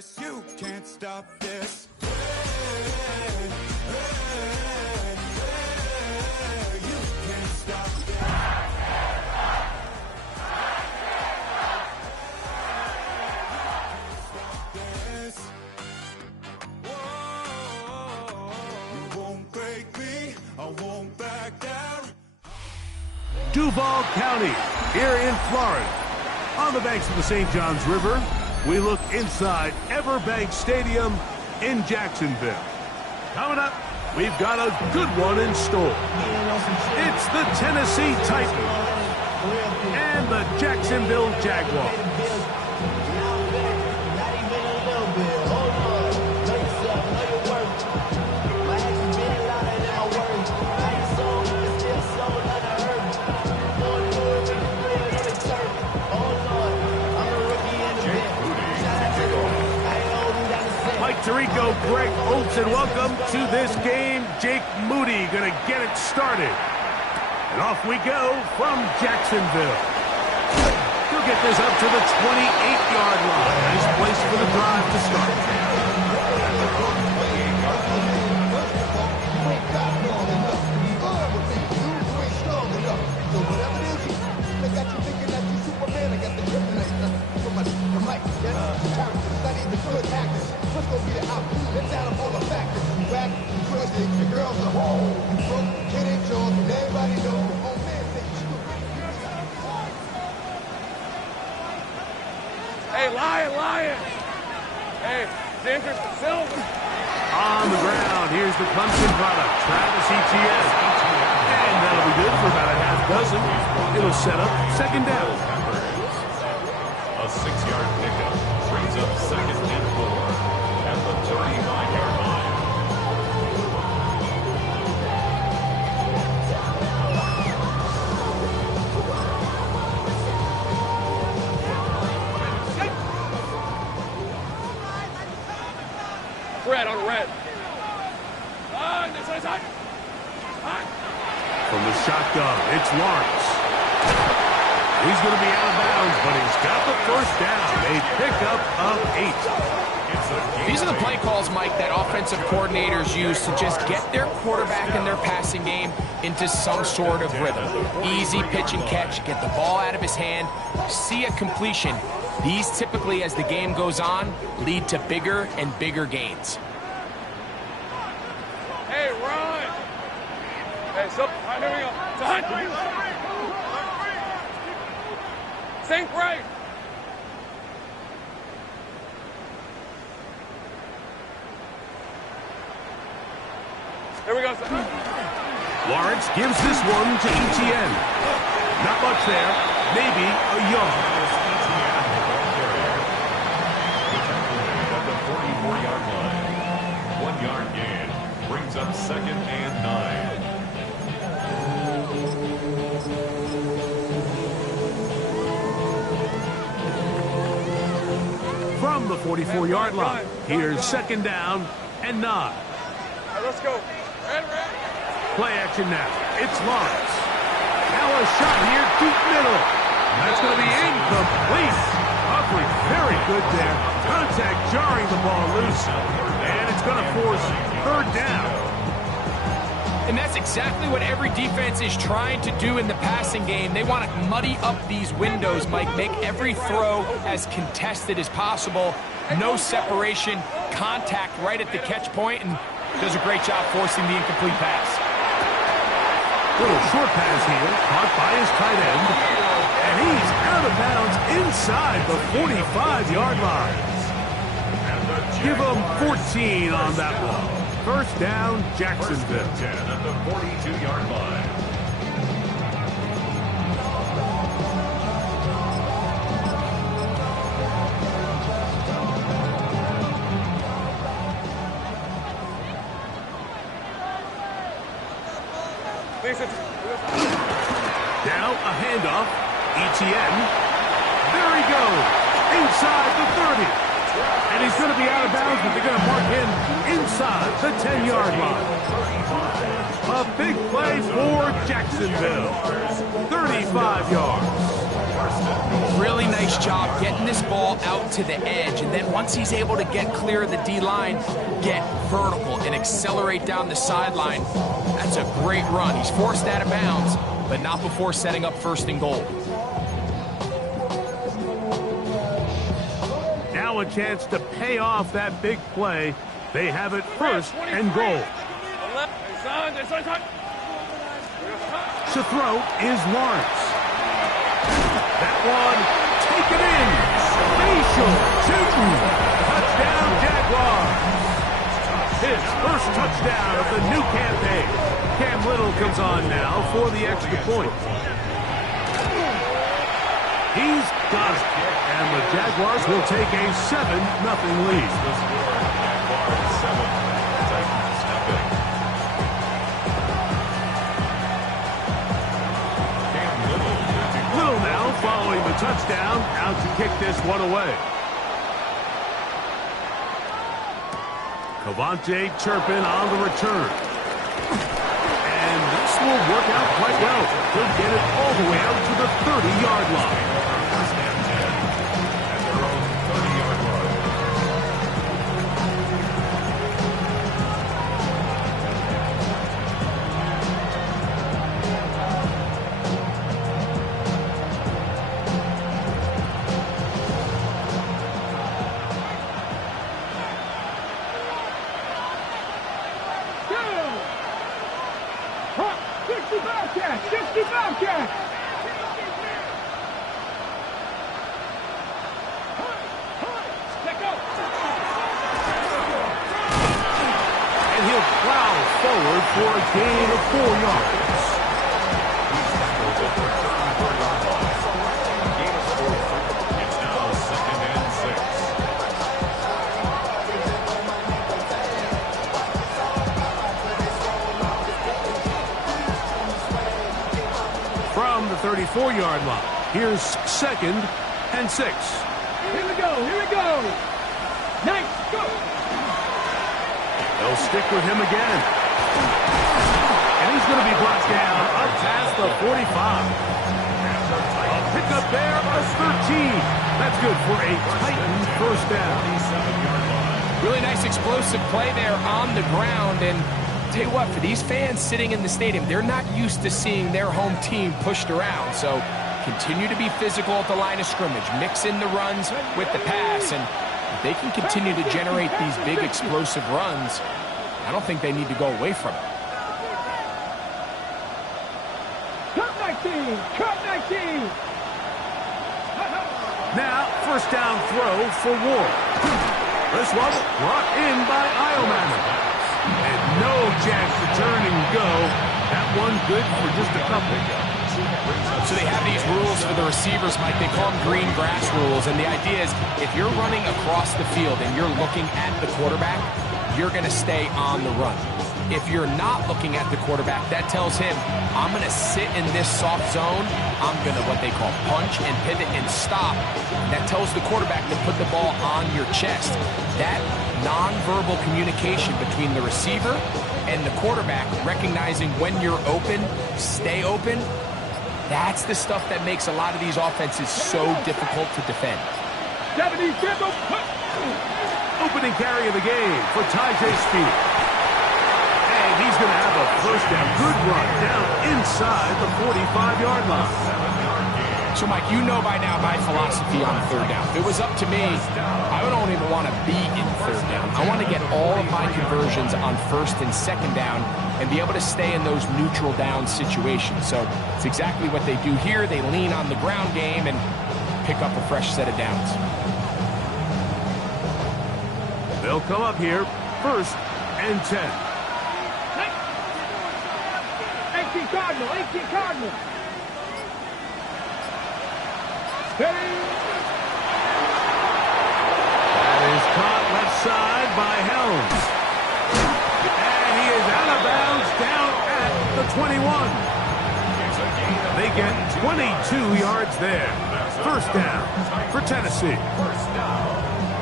this. You can't stop this. You can't stop this. Stop this. Whoa. You won't break me. I won't back down. Duval County, here in Florida. On the banks of the St. Johns River, we look inside Everbank Stadium in Jacksonville. Coming up, we've got a good one in store. It's the Tennessee Titans and the Jacksonville Jaguars. Tirico, Greg Olson, welcome to this game. Jake Moody going to get it started. And off we go from Jacksonville. He'll get this up to the 28-yard line. Nice place for the drive to start. Hey, Lion! Hey, Ginger Silver! On the ground, here's the Clemson product, Travis Etienne. And that'll be good for about a half dozen. It'll set up second down. A 6-yard pickup brings up second and 4 at the 35-yard line. Red on red. From the shotgun, it's Lawrence. He's going to be out of bounds, but he's got the first down. A pickup of 8. These are the play calls, Mike, that offensive coordinators use to just get their quarterback and their passing game into some sort of rhythm. Easy pitch and catch, get the ball out of his hand, see a completion. These typically, as the game goes on, lead to bigger and bigger gains. Hey, run! Hey, so, here we go. Sink right! Here we go, son. Lawrence gives this one to Etienne. Not much there. Maybe a yard. At the 44-yard line. 1-yard gain brings up second and 9. From the 44-yard line, here's second down and 9. Right, let's go. Red. Play action now. It's Lawrence. Now a shot here, deep middle. That's going to be incomplete. Humphrey, very good there. Contact jarring the ball loose. And it's going to force third down. And that's exactly what every defense is trying to do in the passing game. They want to muddy up these windows, Mike, make every throw as contested as possible. No separation, contact right at the catch point, and does a great job forcing the incomplete pass. Little short pass here, caught by his tight end. And he's out of bounds inside the 45-yard line. Give him 14 on that one. First down, Jacksonville. 10 at the 42-yard line. Now a handoff. Etienne. There he goes. Inside the 30. And he's going to be out of bounds, but they're going to mark him inside the 10-yard line. A big play for Jacksonville. 35 yards. Really nice job getting this ball out to the edge, and then once he's able to get clear of the D-line, get vertical and accelerate down the sideline. That's a great run. He's forced out of bounds, but not before setting up first and goal. Now a chance to pay off that big play. They have it first and goal. To throw is Lawrence. That one taken in. Facial shooting. Touchdown Jaguars. His first touchdown of the new campaign. Cam Little comes on now for the extra point. He's got it. And the Jaguars will take a 7-0 lead. Little now following the touchdown, out to kick this one away. Cavante Turpin on the return. And this will work out quite well. He'll get it all the way out to the 30-yard line. For a gain of 4 yards. It's now 2nd and 6. From the 34-yard line, here's 2nd and 6. Here we go. Nice, go. They'll stick with him again. And he's going to be brought down up past the 45. A pickup there of 13. That's good for a Titan first down. Really nice explosive play there on the ground. And tell you what, for these fans sitting in the stadium, they're not used to seeing their home team pushed around. So continue to be physical at the line of scrimmage. Mix in the runs with the pass. And if they can continue to generate these big explosive runs, I don't think they need to go away from it. Cut 19. Now, first down throw for Ward. This one brought in by Iomann. And no Jags to turn and go. That one good for just a couple. So they have these rules for the receivers, Mike. They call them green grass rules. And the idea is if you're running across the field and you're looking at the quarterback, you're going to stay on the run. If you're not looking at the quarterback, that tells him, I'm going to sit in this soft zone. I'm going to what they call punch and pivot and stop. That tells the quarterback to put the ball on your chest. That nonverbal communication between the receiver and the quarterback, recognizing when you're open, stay open, that's the stuff that makes a lot of these offenses so difficult to defend. Opening carry of the game for Tyjae Speed. And he's going to have a first down. Good run down inside the 45-yard line. So, Mike, you know by now my philosophy on third down. If it was up to me, I don't even want to be in third down. I want to get all of my conversions on first and second down and be able to stay in those neutral down situations. So it's exactly what they do here. They lean on the ground game and pick up a fresh set of downs. They'll come up here, first and 10. 18 Cardinal. That is caught left side by Helms. And he is out of bounds down at the 21. They get 22 yards there. First down for Tennessee.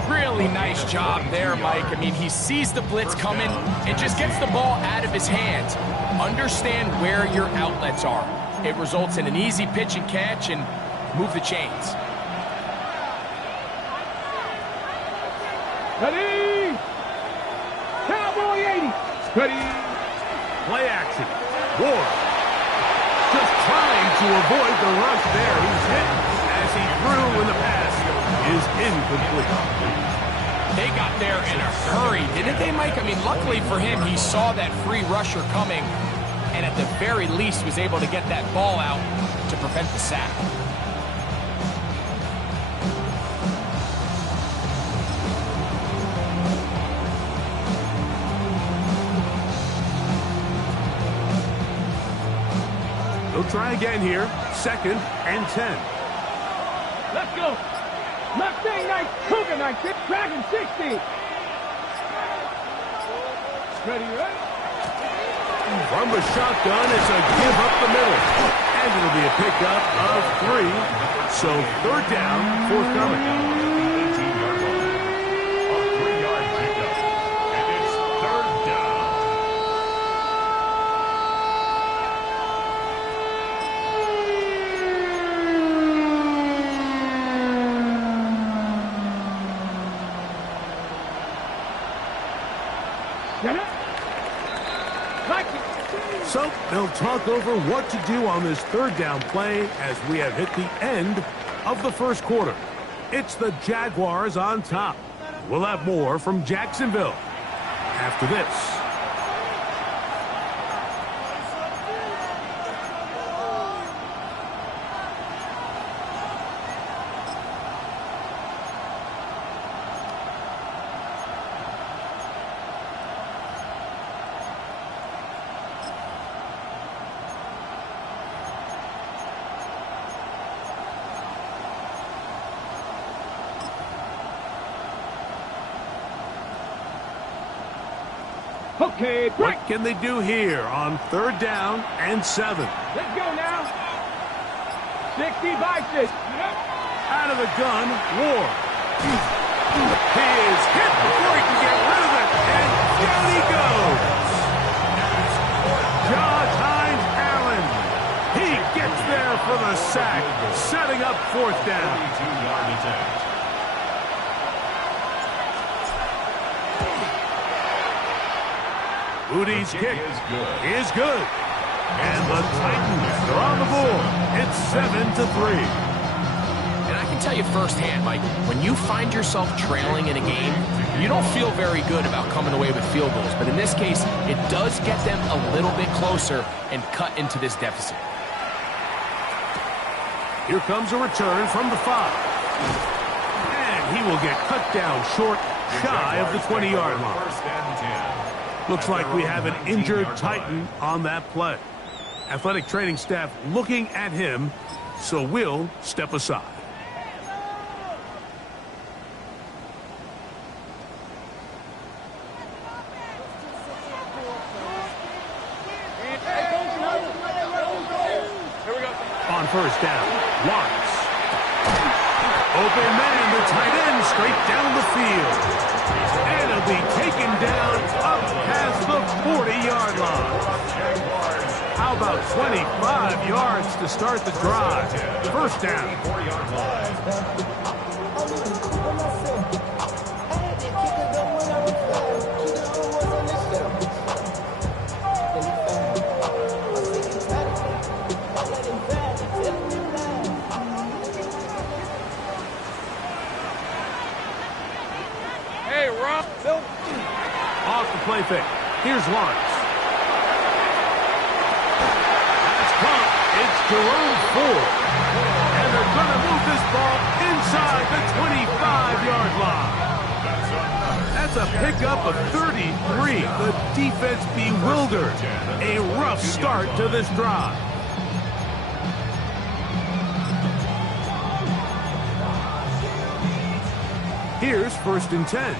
Really nice job there, Mike. I mean, he sees the blitz coming and just gets the ball out of his hands. Understand where your outlets are. It results in an easy pitch and catch and move the chains. Ready? Cowboy 80. Ready? Play action. Ward. Just trying to avoid the rush there. He's hit as he threw, and the pass is incomplete. They got there in a hurry, didn't they, Mike? I mean, luckily for him, he saw that free rusher coming, and at the very least was able to get that ball out to prevent the sack. They'll try again here. 2nd and 10. Let's go. Mustang Knight, Cougar Knight, Dragon 60. Ready, right? From the shotgun, it's a give up the middle. And it'll be a pickup of 3. So 3rd down, forthcoming. 18-yard line. A 3-yard pickup. And it's 3rd down. So they'll talk over what to do on this 3rd down play as we have hit the end of the 1st quarter. It's the Jaguars on top. We'll have more from Jacksonville after this. Okay, break. What can they do here on 3rd down and 7? Let's go now. 60 by 6. Out of the gun, Ward. He is hit before he can get rid of it, and down he goes. Josh Hines Allen. He gets there for the sack, setting up 4th down. 32-yard attempt. Moody's kick is good. And the Titans are on the board. It's 7-3. And I can tell you firsthand, Mike, when you find yourself trailing in a game, you don't feel very good about coming away with field goals. But in this case, it does get them a little bit closer and cut into this deficit. Here comes a return from the 5. And he will get cut down short, shy of the 20-yard line. 1st and 10. Looks like we have an injured Titan on that play. Athletic training staff looking at him, so we'll step aside. On 1st down, Watts. Open man, the tight end, straight down the field. And it'll be taken down up past the 40-yard line. How about 25 yards to start the drive? 1st down. 4-yard line. Hey, Rob. Off the play fake. Here's Lawrence. That's caught. It's Jerome Ford. And they're going to move this ball inside the 25-yard line. That's a pickup of 33. The defense bewildered. A rough start to this drive. Here's 1st and 10.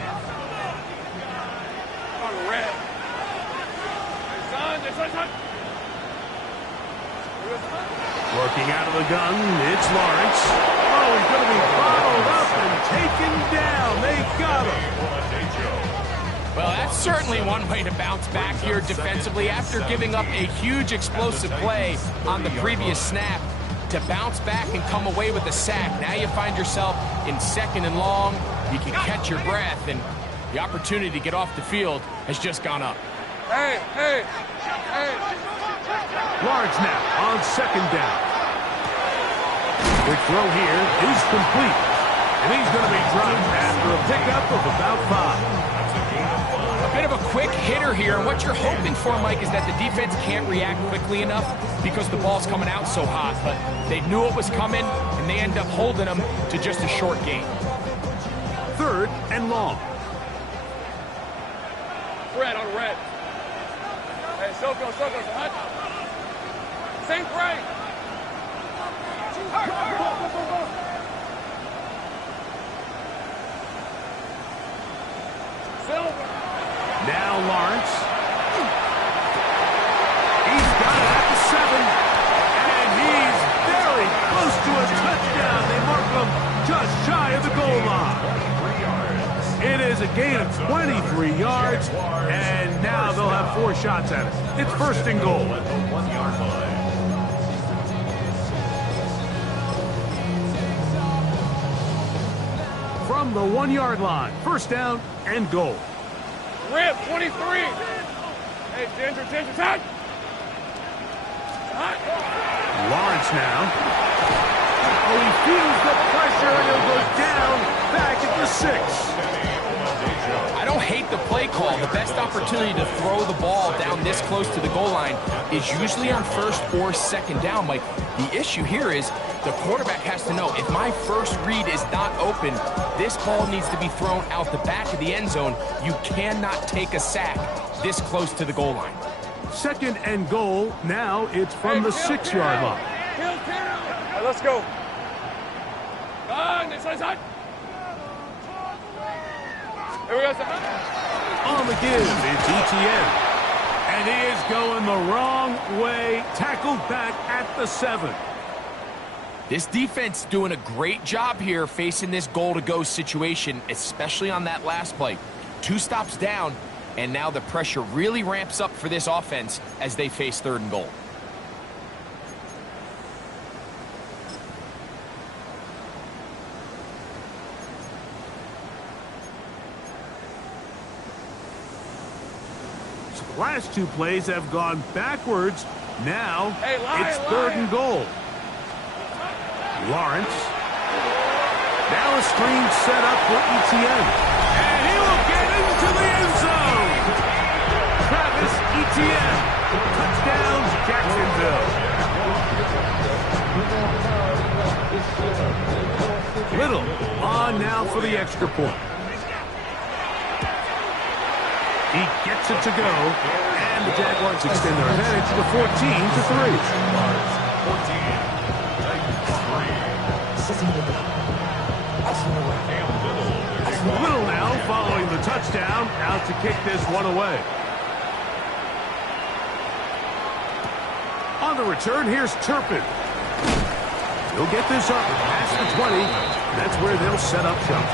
Working out of the gun, it's Lawrence. Oh, he's going to be followed up and taken down. They got him. Well, that's certainly one way to bounce back here defensively after giving up a huge explosive play on the previous snap. To bounce back and come away with a sack. Now you find yourself in 2nd and long. You can catch your breath, and the opportunity to get off the field has just gone up. Hey, hey, hey. Lawrence now on 2nd down. Quick throw here is complete. And he's going to be dropped after a pickup of about 5. A bit of a quick hitter here, and what you're hoping for, Mike, is that the defense can't react quickly enough because the ball's coming out so hot. But they knew it was coming, and they end up holding them to just a short gain. 3rd and long. Red on red. Hey, so go, hot. Same break. Silver. Now Lawrence. He's got it at the 7. And he's very close to a touchdown. They mark him just shy of the goal line. It is a gain of 23 yards, and now they'll have 4 shots at it. It's 1st and goal. At the 1-yard line. From the 1-yard line, 1st down and goal. Rip, 23. Hey, Ginger, hot. Hot. Lawrence now. Oh, he feels the pressure, and he'll go down back at the 6. I don't hate the play call. The best opportunity to throw the ball down this close to the goal line is usually on 1st or 2nd down, Mike. The issue here is the quarterback has to know, if my first read is not open, this ball needs to be thrown out the back of the end zone. You cannot take a sack this close to the goal line. 2nd and goal. Now it's from the 6-yard line. Hey, let's go. This is hot. Here we go, On the give, it's ETN. And he is going the wrong way. Tackled back at the 7. This defense doing a great job here facing this goal-to-go situation, especially on that last play. 2 stops down, and now the pressure really ramps up for this offense as they face 3rd and goal. The last 2 plays have gone backwards. Now it's 3rd and goal. Lawrence. Now a screen set up for ETN. And he will get into the end zone. Travis Etienne. Touchdown, Jacksonville. Little on now for the extra point. He gets it to go, and the Jaguars extend their advantage to 14-3. 14. Little now following the touchdown, out to kick this one away. On the return, here's Turpin. He'll get this up past the 20. That's where they'll set up shop.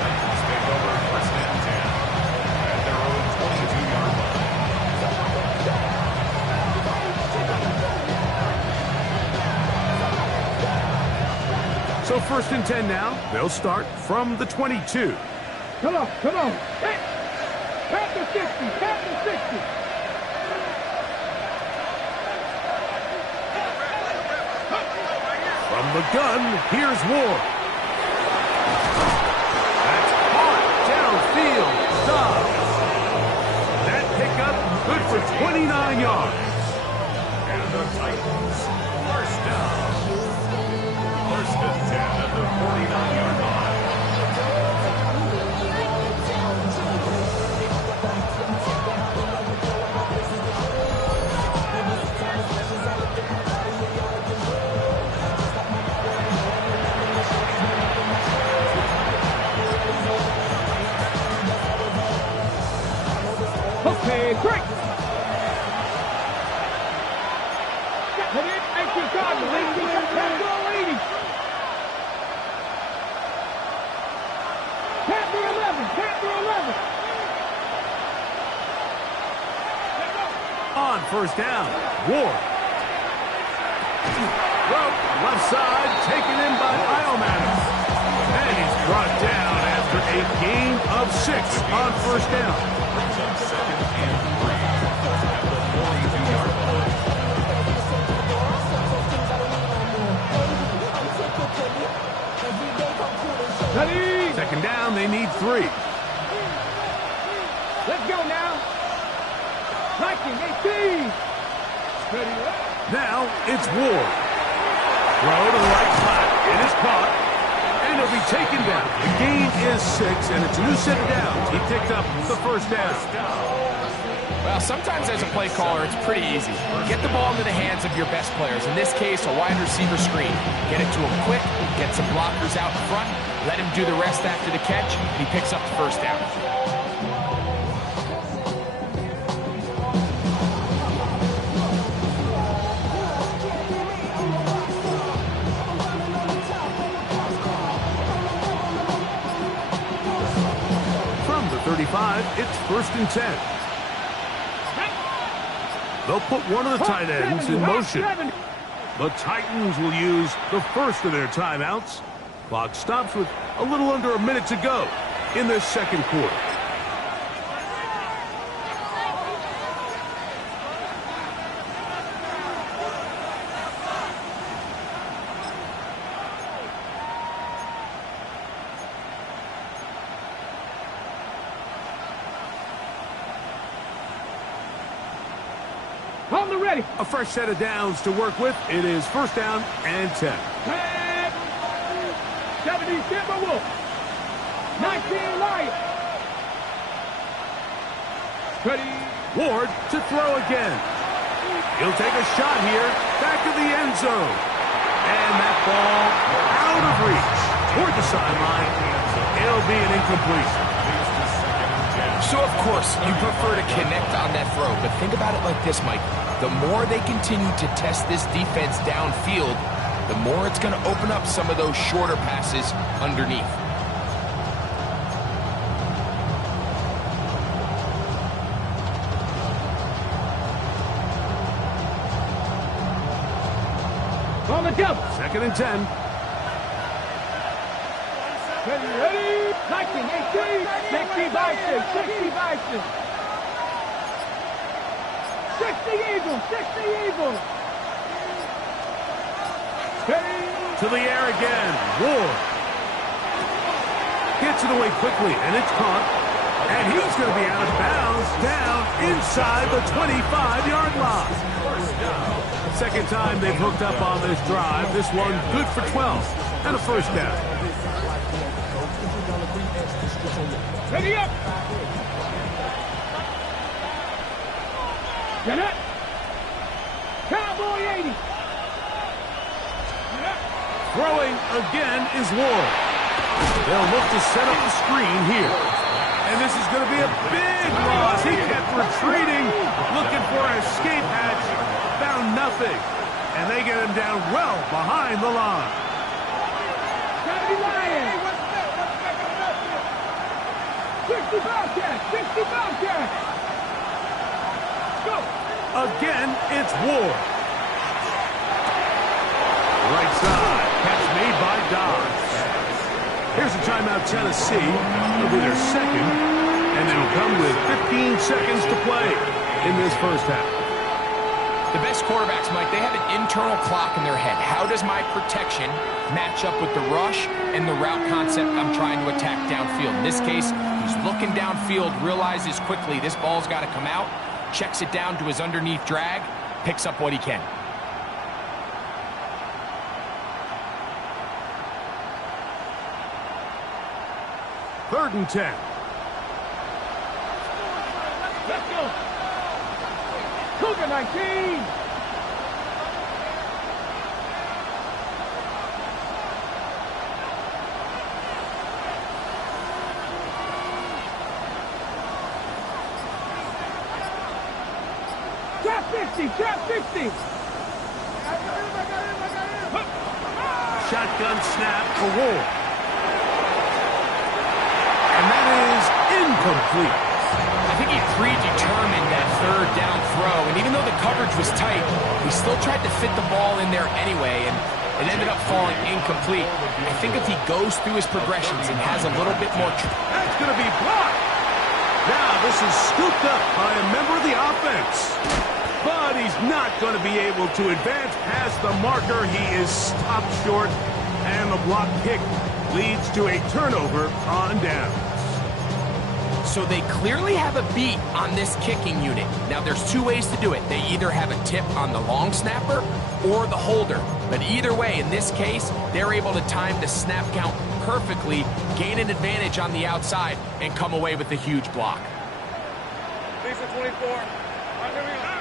So 1st and 10 now. They'll start from the 22. Come on. Hey, tap the 60. From the gun, here's Ward. That's hard downfield. Stop. That pickup good for 29 yards. And the Titans, 1st down. 1st and 10 at the 49-yard line. Okay, break. Hit it, 18 Cardinals. on first down. Ward. Left side, taken in by Iomanis. And he's brought down after a gain of 6 on first down. Brings up second and 3 at the 42-yard line. Ready? Second down, they need 3. Let's go now. Liking 18. Ready? Now it's Ward. Throw to the right flat. It is caught. And it'll be taken down. The gain is 6, and it's a new set of downs. He picked up the first down. Well, sometimes as a play caller, it's pretty easy. Get the ball into the hands of your best players. In this case, a wide receiver screen. Get it to him quick, get some blockers out in front, let him do the rest after the catch. He picks up the first down. From the 35, it's 1st and 10. They'll put one of the tight ends in motion. The Titans will use the first of their timeouts. Clock stops with a little under a minute to go in the second quarter. On the ready. A fresh set of downs to work with. It is 1st down and 10. 70 Timberwolf. 19 Lion. Ready. Ward to throw again. He'll take a shot here. Back to the end zone. And that ball out of reach. Toward the sideline. It'll be an incompletion. So, of course, you prefer to connect on that throw, but think about it like this, Mike. The more they continue to test this defense downfield, the more it's going to open up some of those shorter passes underneath. On the jump. 2nd and 10. Ready. Liking 18. 60 Bison. 60 Bison. 60 Eagles. 60 Eagles. Ready. To the air again. Ward. Gets it away quickly, and it's caught. And he's going to be out of bounds down inside the 25-yard line. Second time they've hooked up on this drive. This one good for 12 and a first down. Ready up. Get it. Cowboy 80. Throwing again is Ward. They'll look to set up the screen here. And this is going to be a big loss. He kept retreating, looking for an escape hatch. Found nothing. And they get him down well behind the line. 70 Lions. 60 Bobcats. 60 Bobcats. Go. Again, it's Ward. Right side. Catch made by Dobbs. Here's a timeout, Tennessee. It'll be their second. And it'll come with 15 seconds to play in this first half. The best quarterbacks, Mike, they have an internal clock in their head. How does my protection match up with the rush and the route concept I'm trying to attack downfield? In this case, he's looking downfield, realizes quickly this ball's got to come out, checks it down to his underneath drag, picks up what he can. Third and 10. Let's go. Cougar 19. Trap 50. Trap 50. Shotgun snap for Ward. And that is incomplete. I think he predetermined that third down throw, and even though the coverage was tight, he still tried to fit the ball in there anyway, and it ended up falling incomplete. I think if he goes through his progressions and has a little bit more... That's going to be blocked. Now this is scooped up by a member of the offense. But he's not going to be able to advance past the marker. He is stopped short, and the block kick leads to a turnover on downs. So they clearly have a beat on this kicking unit. Now there's two ways to do it. They either have a tip on the long snapper or the holder. But either way, in this case, they're able to time the snap count perfectly, gain an advantage on the outside, and come away with a huge block. Piece of 24. All right, here we go.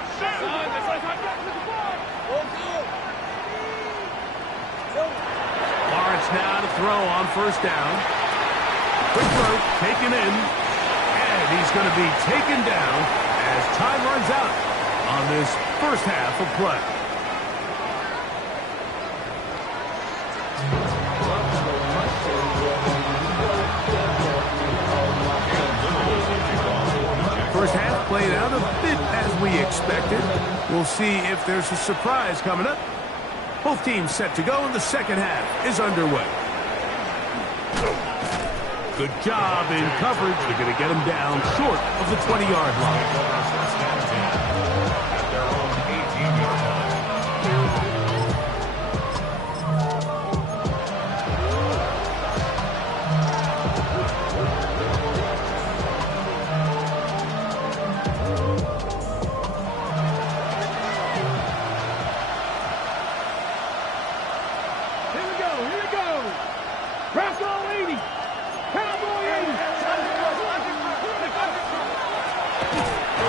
Lawrence now to throw on first down. Quick throw, taken in, and he's going to be taken down as time runs out on this first half of play. First half played out a bit as we expected. We'll see if there's a surprise coming up. Both teams set to go, and the second half is underway. Good job in coverage. They're going to get him down short of the 20-yard line. At their own 18-yard line.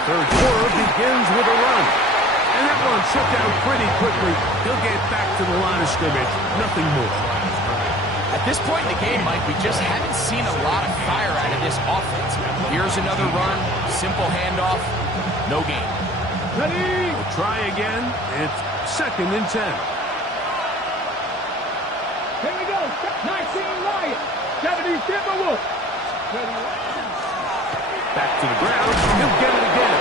Third quarter begins with a run. And that one shut down pretty quickly. He'll get back to the line of scrimmage. Nothing more. At this point in the game, Mike, we just haven't seen a lot of fire out of this offense. Here's another run. Simple handoff. No gain. Ready? We'll try again. It's 2nd and 10. Here we go. 19 Lions. 70 Timberwolves. Back to the ground. He'll get it again.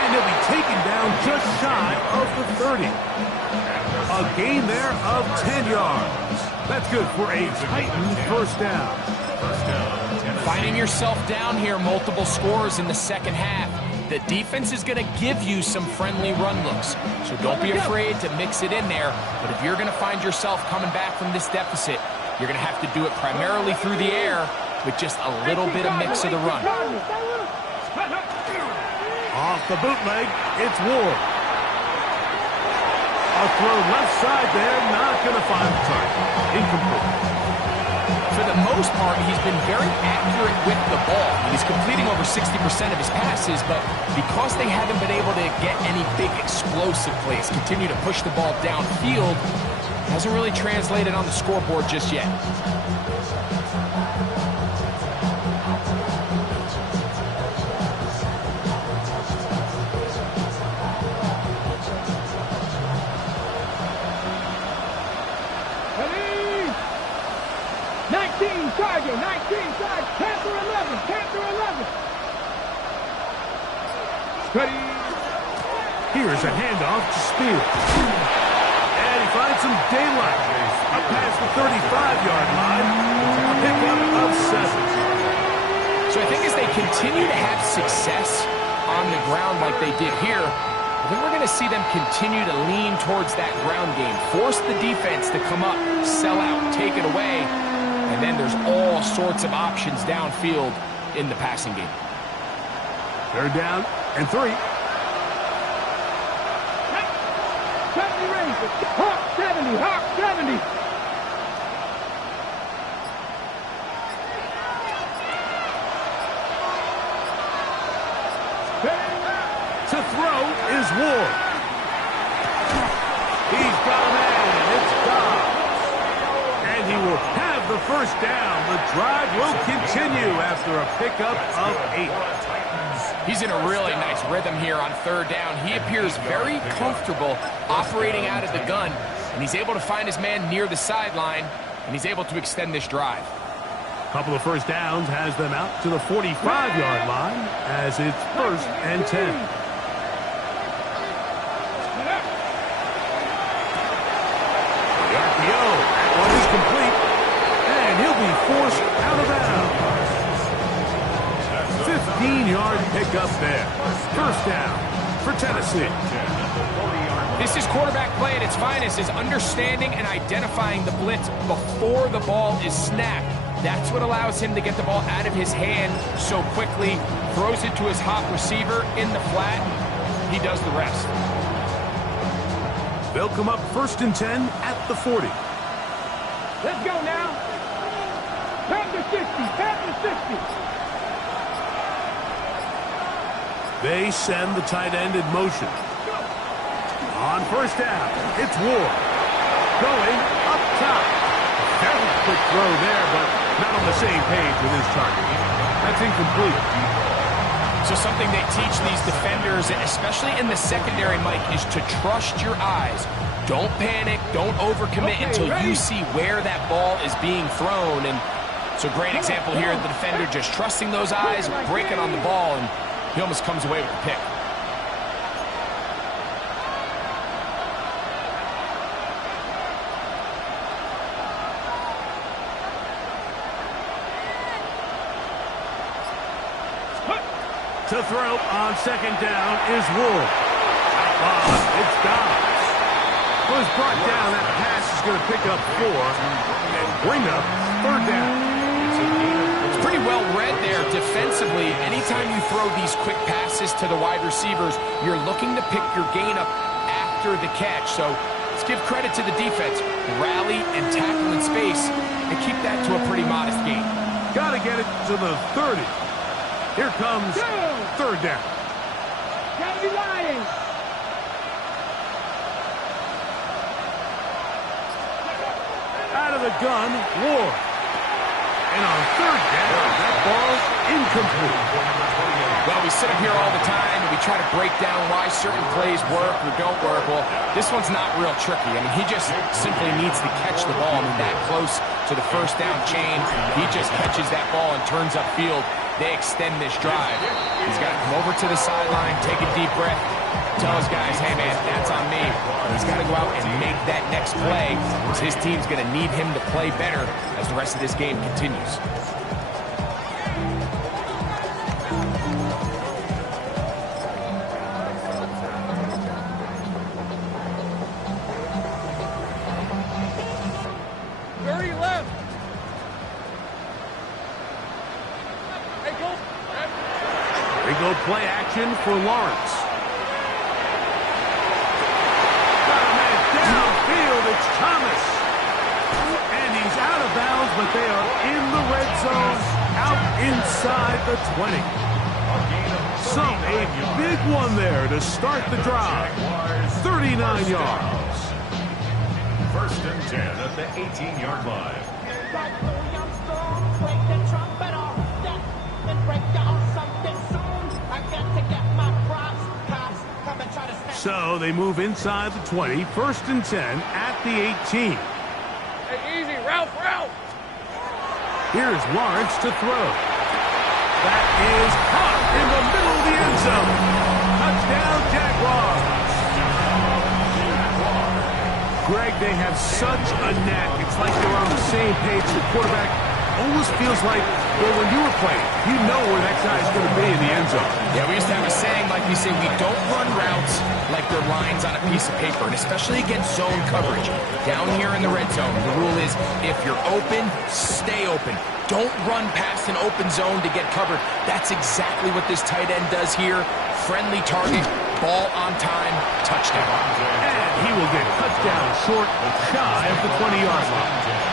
And he'll be taken down just shy of the 30. A gain there of 10 yards. That's good for a Titan first down. Finding yourself down here, multiple scores in the second half. The defense is going to give you some friendly run looks. So don't be afraid to mix it in there. But if you're going to find yourself coming back from this deficit, you're going to have to do it primarily through the air with just a little bit of mix of the run. Off the bootleg, it's Ward. A throw left side there, not going to find the target. Incomplete. For the most part, he's been very accurate with the ball. He's completing over 60% of his passes, but because they haven't been able to get any big explosive plays, continue to push the ball downfield, hasn't really translated on the scoreboard just yet. Tiger, 19 side, Panther 11, Panther 11. Ready. Here's a handoff to Spears. And he finds some daylight. Up past the 35-yard line. A pickup of 7. So I think as they continue to have success on the ground like they did here, I think we're going to see them continue to lean towards that ground game. Force the defense to come up, sell out, take it away. And then there's all sorts of options downfield in the passing game. 3rd down and 3. 70 Rangers. Hawk 70. Hawk 70. To throw is Ward. He's got a man. It's Dobbs. And he will have the first down. The drive will continue after a pickup of 8. He's in a really nice rhythm here on 3rd down. He appears very comfortable operating out of the gun, and he's able to find his man near the sideline, and he's able to extend this drive. Couple of first downs has them out to the 45-yard line as it's 1st and 10. forced out of bounds. 15-yard pickup there. First down for Tennessee. This is quarterback play at its finest, is understanding and identifying the blitz before the ball is snapped. That's what allows him to get the ball out of his hand so quickly, throws it to his hot receiver in the flat. He does the rest. They'll come up 1st and 10 at the 40. Let's go now. Pass to 60. Pass to 60. They send the tight end in motion. On first down, it's Ward. Going up top. Very quick throw there, but not on the same page with his target. That's incomplete. So something they teach these defenders, especially in the secondary, Mike, is to trust your eyes. Don't panic, don't overcommit until you see where that ball is being thrown. And it's a great example here of the defender just trusting those eyes, breaking on the ball, and he almost comes away with the pick. To throw on second down is Wood. It's Dobbs. Was brought down. That pass is going to pick up 4 and bring up 3rd down. It's pretty well read there defensively. Anytime you throw these quick passes to the wide receivers, you're looking to pick your gain up after the catch. So let's give credit to the defense. Rally and tackle in space and keep that to a pretty modest gain. Got to get it to the 30. Here comes 3rd down. Gotta be lying. Out of the gun, Ward. And on 3rd down, that ball's incomplete. Well, we sit up here all the time and we try to break down why certain plays work or don't work. Well, this one's not real tricky. I mean, he just simply needs to catch the ball. I mean, that close to the first down chain, he just catches that ball and turns upfield. They extend this drive. He's got to come over to the sideline, take a deep breath, tell his guys, hey, man, that's on me. He's got to go out and make that next play because his team's going to need him to play better as the rest of this game continues. Go play action for Lawrence. Got a man downfield, it's Thomas. And he's out of bounds, but they are in the red zone, out inside the 20. So a big one there to start the drive. 39 yards. 1st and 10 at the 18-yard line. So they move inside the 20, 1st and 10 at the 18. Hey, easy, Ralph. Here's Lawrence to throw. That is caught in the middle of the end zone. Touchdown, Jaguars. Greg, they have such a knack. It's like they're on the same page. The quarterback almost feels like, well, when you were playing, you know where that guy's going to be in the end zone. Yeah, we used to have a saying, like we say, we don't run routes like they're lines on a piece of paper, and especially against zone coverage. Down here in the red zone, the rule is if you're open, stay open. Don't run past an open zone to get covered. That's exactly what this tight end does here. Friendly target, ball on time, touchdown. And he will get touchdown short, shy of the 20-yard line.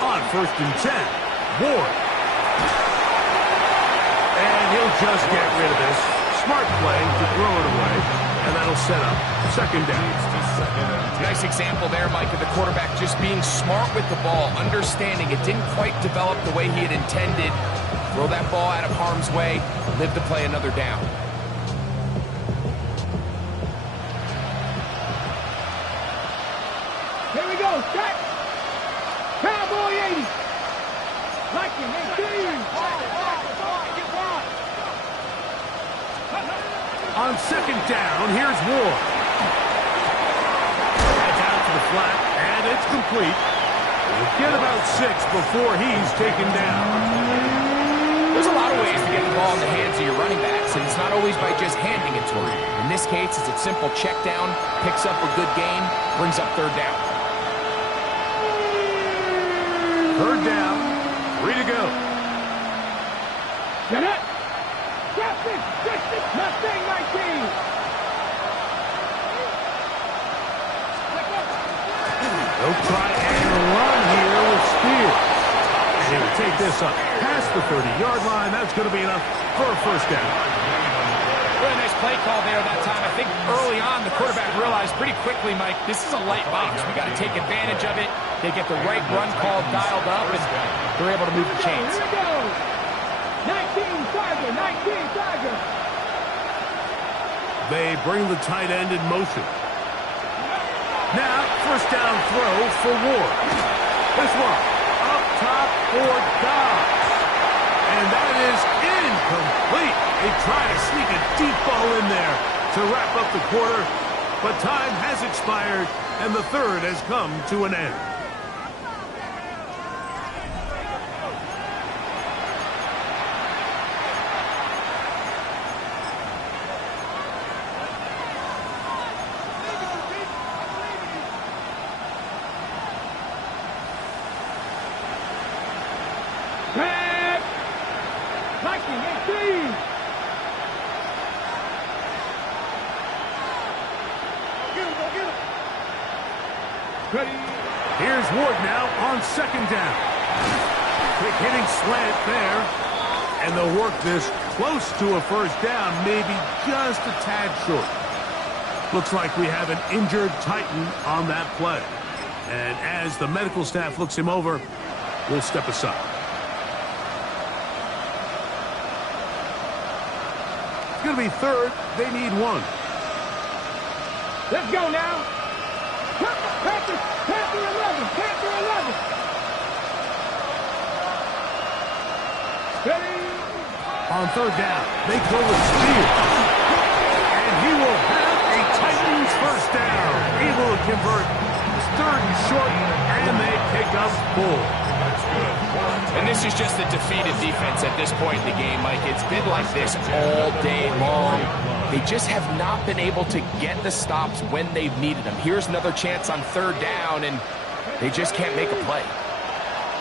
On 1st and 10, Ward. And he'll just get rid of this. smart play to throw it away, and that'll set up second down. Nice example there, Mike, of the quarterback just being smart with the ball, understanding it didn't quite develop the way he had intended. Throw that ball out of harm's way, live to play another down. Here we go, set. Cowboy 80. Viking 18. On second down, here's Ward. That's out to the flat, and it's complete. We'll get about 6 before he's taken down. There's a lot of ways to get the ball in the hands of your running backs, and it's not always by just handing it to him. In this case, it's a simple check down, picks up a good gain, brings up third down. Third down, 3 to go. Get it. Captain, Mustang 19. They'll try and run here with Spears. And he will take this up past the 30-yard line. That's going to be enough for a first down. Really nice play call there that time. I think early on the quarterback realized pretty quickly, Mike, this is a light box. We got to take advantage of it. They get the right run call dialed up, and they're able to move the chains. Here we go. 19 Tiger, 19 Tiger. They bring the tight end in motion. Now, first down throw for Ward. This one, up top for Dobbs. And that is incomplete. They try to sneak a deep ball in there to wrap up the quarter, but time has expired, and the third has come to an end. Viking 18. Here's Ward now on second down. Quick hitting slant there. And they'll work this close to a first down, maybe just a tad short. Looks like we have an injured Titan on that play. And as the medical staff looks him over, we'll step aside. It's going to be third. They need one. Let's go now. Panther 11. Panther 11. Ready. On third down, they go with Spears. And he will have a Titans first down. Able to convert third and short, and they pick up 4. And this is just a defeated defense at this point in the game, Mike. It's been like this all day long. They just have not been able to get the stops when they've needed them. Here's another chance on third down, and they just can't make a play.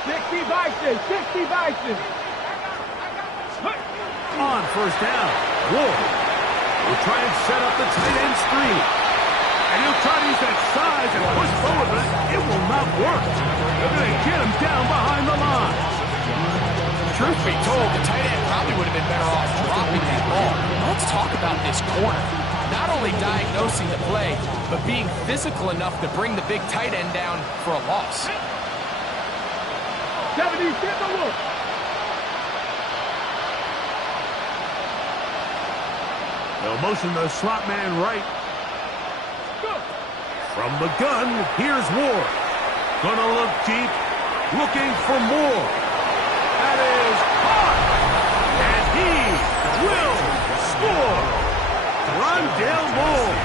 60 Bison. 60 Bison. On first down, Ward will try and set up the tight end screen. And he'll try to use that size and push forward, but it will not work. They're going to get him down behind the line. Truth be told, the tight end probably would have been better off dropping that ball. Let's talk about this corner. Not only diagnosing the play, but being physical enough to bring the big tight end down for a loss. 70 Timberwolves. They'll motion the slot man right. From the gun, here's Ward. Gonna look deep, looking for more. That is caught. And he will score. Rondale Moore.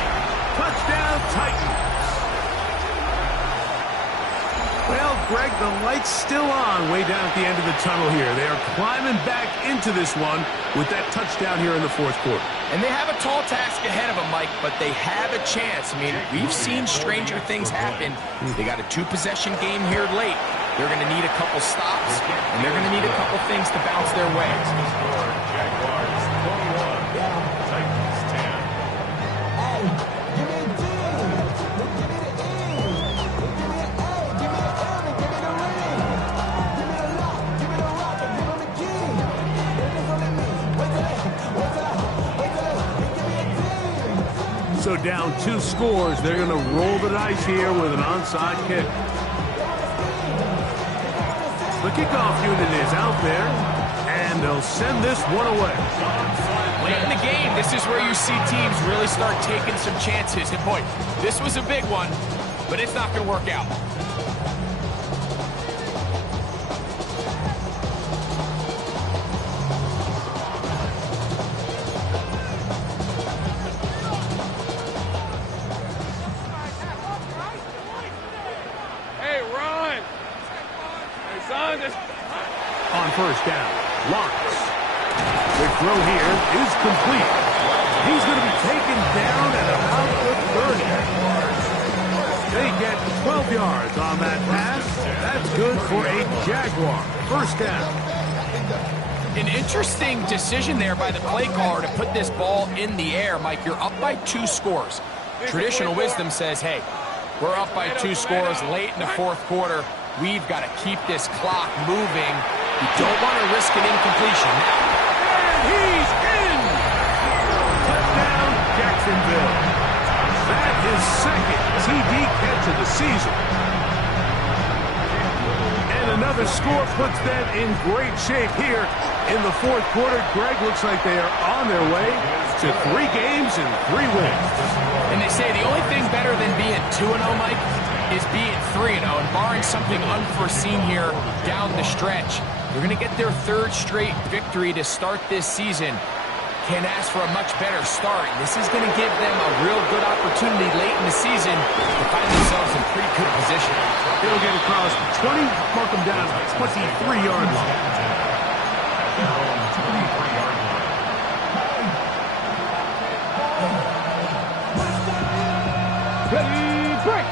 Touchdown Titans. Well, Greg, the light's still on way down at the end of the tunnel here. They are climbing back into this one with that touchdown here in the fourth quarter. And they have a tall task ahead of them, Mike, but they have a chance. I mean, we've seen stranger things happen. They got a 2-possession game here late. They're going to need a couple stops, and they're going to need a couple things to bounce their way. Jaguars 21, Titans 10. They're down 2 scores. They're going to roll the dice here with an onside kick. The kickoff unit is out there, and they'll send this one away. Late in the game, this is where you see teams really start taking some chances. And boy, this was a big one, but it's not going to work out. On first down, Lawrence. The throw here is complete. He's going to be taken down at about the 30. They get 12 yards on that pass. That's good for a Jaguar. First down. An interesting decision there by the play caller to put this ball in the air. Mike, you're up by 2 scores. Traditional wisdom says, hey, we're up by 2 scores late in the 4th quarter. We've got to keep this clock moving. You don't want to risk an incompletion. And he's in! Touchdown, Jacksonville. That is second TD catch of the season. And another score puts them in great shape here in the 4th quarter. Greg, looks like they are on their way to 3 games and 3 wins. And they say the only thing better than being 2-0, Mike, is being 3-0. And barring something unforeseen here down the stretch, they're going to get their 3rd straight victory to start this season. Can't ask for a much better start. This is going to give them a real good opportunity late in the season to find themselves in pretty good position. They'll get across 20, mark them down at 23-yard line. Ready, break.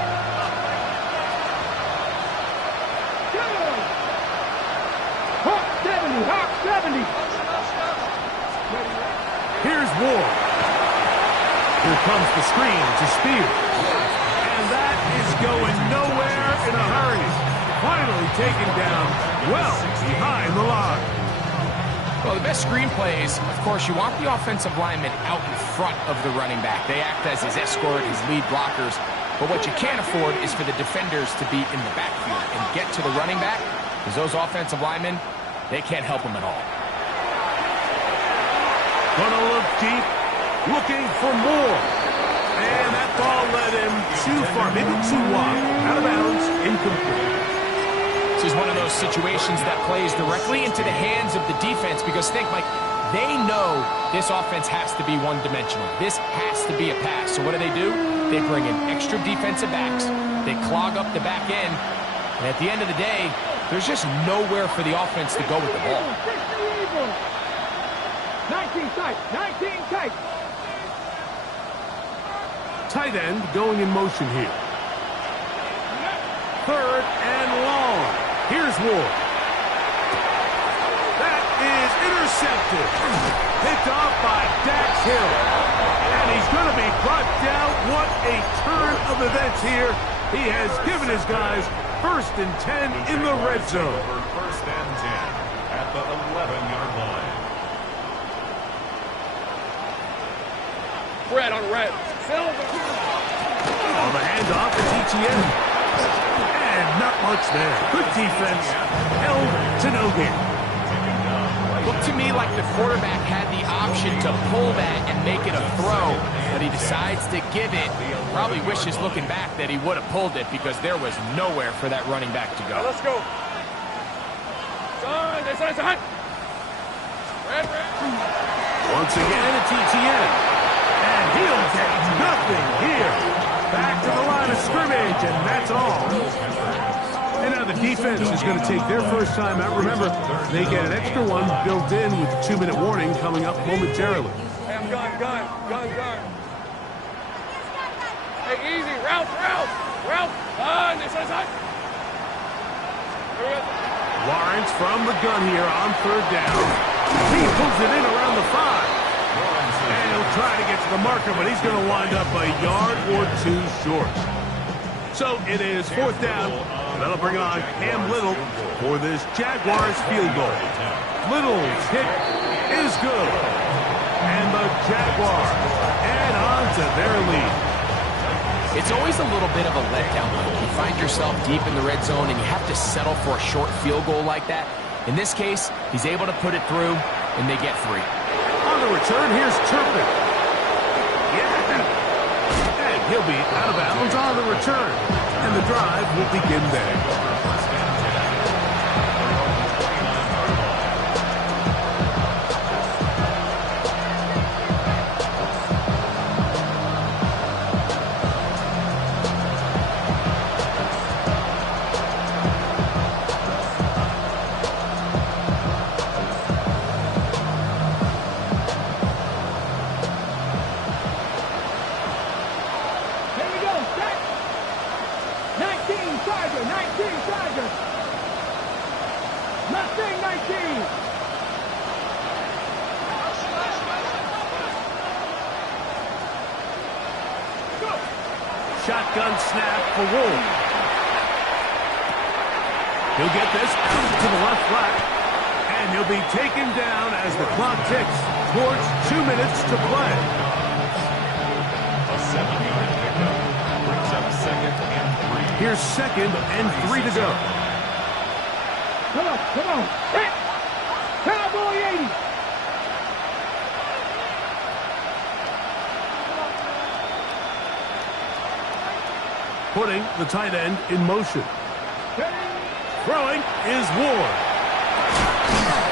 Hawk 70, Hawk 70. Here's Ward. Here comes the screen to Spears. And that is going nowhere in a hurry. Finally taken down well behind the line. Well, the best screen plays, of course, you want the offensive lineman out in front of the running back. They act as his escort, his lead blockers. But what you can't afford is for the defenders to be in the backfield and get to the running back, because those offensive linemen, they can't help them at all. Gonna look deep, looking for more. And that ball led him too far, maybe too wide, out of bounds, incomplete. This is one of those situations that plays directly into the hands of the defense, because think, Mike, they know this offense has to be one-dimensional. This has to be a pass. So what do? They bring in extra defensive backs. They clog up the back end. And at the end of the day, there's just nowhere for the offense to go with the ball. 19 tight, 19 tight. Tight end going in motion here. 3rd and long. Here's Ward. That is intercepted. Picked off by Dax Hill. And he's going to be brought down. What a turn of events here. He has given his guys 1st and 10 in the red zone. 1st and 10 at the 11-yard line. Red on red. On the handoff, it's ETN. And not much there. Good defense. Held to no gain. Looked to me like the quarterback had the option to pull that and make it a throw, but he decides to give it. Probably wishes looking back that he would have pulled it, because there was nowhere for that running back to go. Let's go. Once again, it's ETN. And he'll get nothing here. Back to the line of scrimmage, and that's all. And now the defense is going to take their first time out. Remember, they get an extra one built in with the 2-minute warning coming up momentarily. Hey, I'm gun. Hey, easy. Route. This is hot. Lawrence from the gun here on 3rd down. He pulls it in around the 5. And he'll try to get to the marker, but he's going to wind up a yard or 2 short. So it is 4th down. That'll bring on Cam Little for this Jaguars field goal. Little's kick is good. And the Jaguars add on to their lead. It's always a little bit of a letdown when you find yourself deep in the red zone and you have to settle for a short field goal like that. In this case, he's able to put it through, and they get 3. On the return, here's Turpin. Yeah. And he'll be out of bounds on the return. And the drive will begin there. Shotgun snap for Wolf. He'll get this out to the left flat. And he'll be taken down as the clock ticks towards 2 minutes to play. A 7-yard pickup brings up 2nd and 3. Here's 2nd and 3 to go. Come on, come on. Hit! Cowboy 80! Putting the tight end in motion. Throwing is Ward.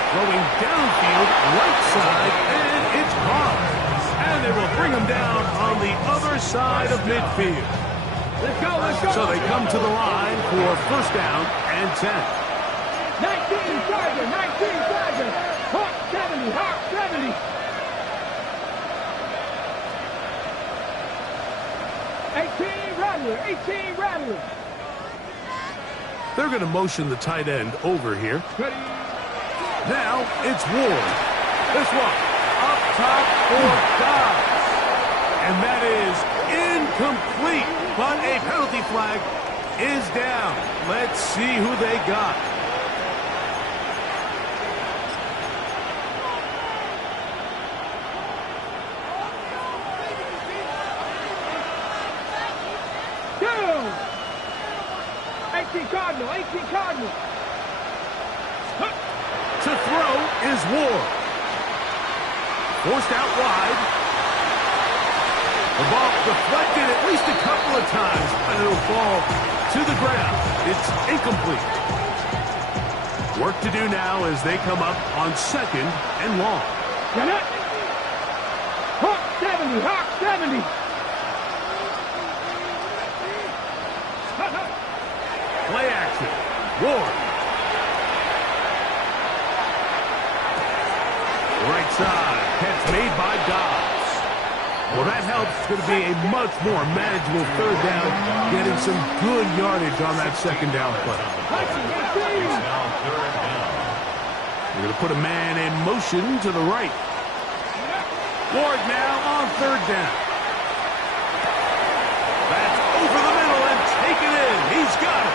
Throwing downfield, right side, and it's caught. And they will bring him down on the other side of midfield. Let's go, let's go. So they come to the line for first down and 10. 19 Chargers, 19 Chargers. Hawk 70, Hawk 70. 18 Rattler, 18 Rattler. They're going to motion the tight end over here. Ready. Now it's Ward. This one up top for Dobbs. And that is incomplete. But a penalty flag is down. Let's see who they got. Down. 18 Cardinal, 18 Cardinal. To throw is Ward. Forced out wide. The ball deflected at least a couple of times, and it'll fall to the ground. It's incomplete. Work to do now as they come up on 2nd and long. Get it. Hawk 70, Hawk 70. Play action. Ward. Right side. Catch made by Dobbs. Well, that helps. It's going to be a much more manageable 3rd down, getting some good yardage on that 2nd down play. Now 3rd down. We're going to put a man in motion to the right. Ward now on 3rd down. That's over the middle and taken in. He's got it.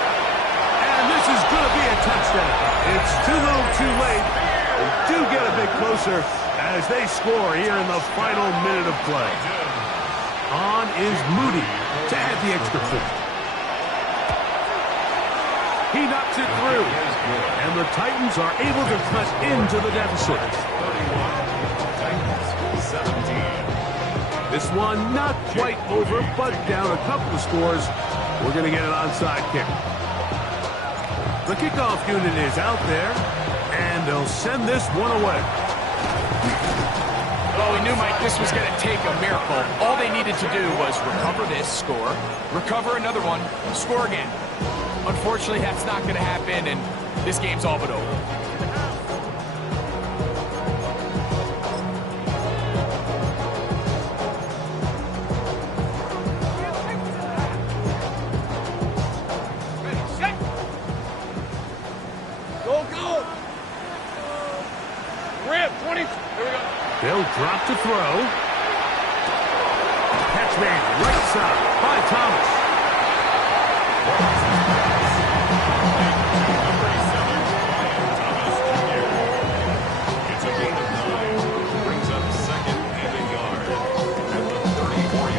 And this is going to be a touchdown. It's too little too late. They do get a bit closer as they score here in the final minute of play. On is Moody to add the extra point. He knocks it through. And the Titans are able to cut into the deficit. 31. Titans 17. This one not quite over, but down a couple of scores. We're going to get an onside kick. The kickoff unit is out there, and they'll send this one away. Well, we knew, Mike, this was going to take a miracle. All they needed to do was recover this, score, recover another one, score again. Unfortunately, that's not going to happen, and this game's all but over. They'll drop to throw. Catch made right side by Thomas. It's a gain of 9. Brings up 2nd and a yard at the 34-yard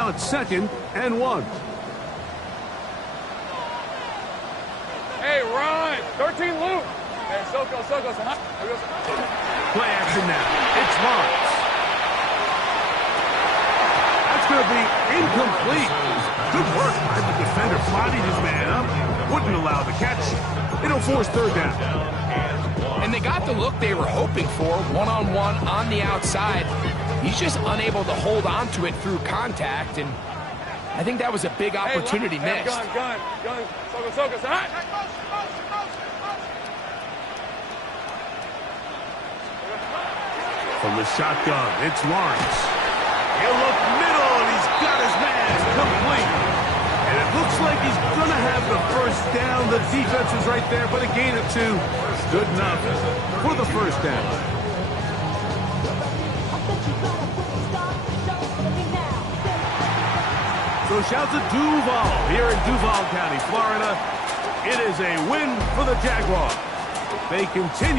Now it's 2nd and 1. Hey, run. 13 loop. Hey, Soko. Play action now. It's Lawrence. That's going to be incomplete. Good work by the defender. Bodied his man up. Wouldn't allow the catch. It'll force 3rd down. And they got the look they were hoping for, one-on-one on the outside. He's just unable to hold on to it through contact, and I think that was a big opportunity missed. Gun. Soko. From the shotgun, it's Lawrence. He'll look middle, and he's got his man complete. And it looks like he's going to have the 1st down. The defense is right there, but a gain of 2. Good enough for the 1st down. So shouts at Duval here in Duval County, Florida. It is a win for the Jaguars. They continue.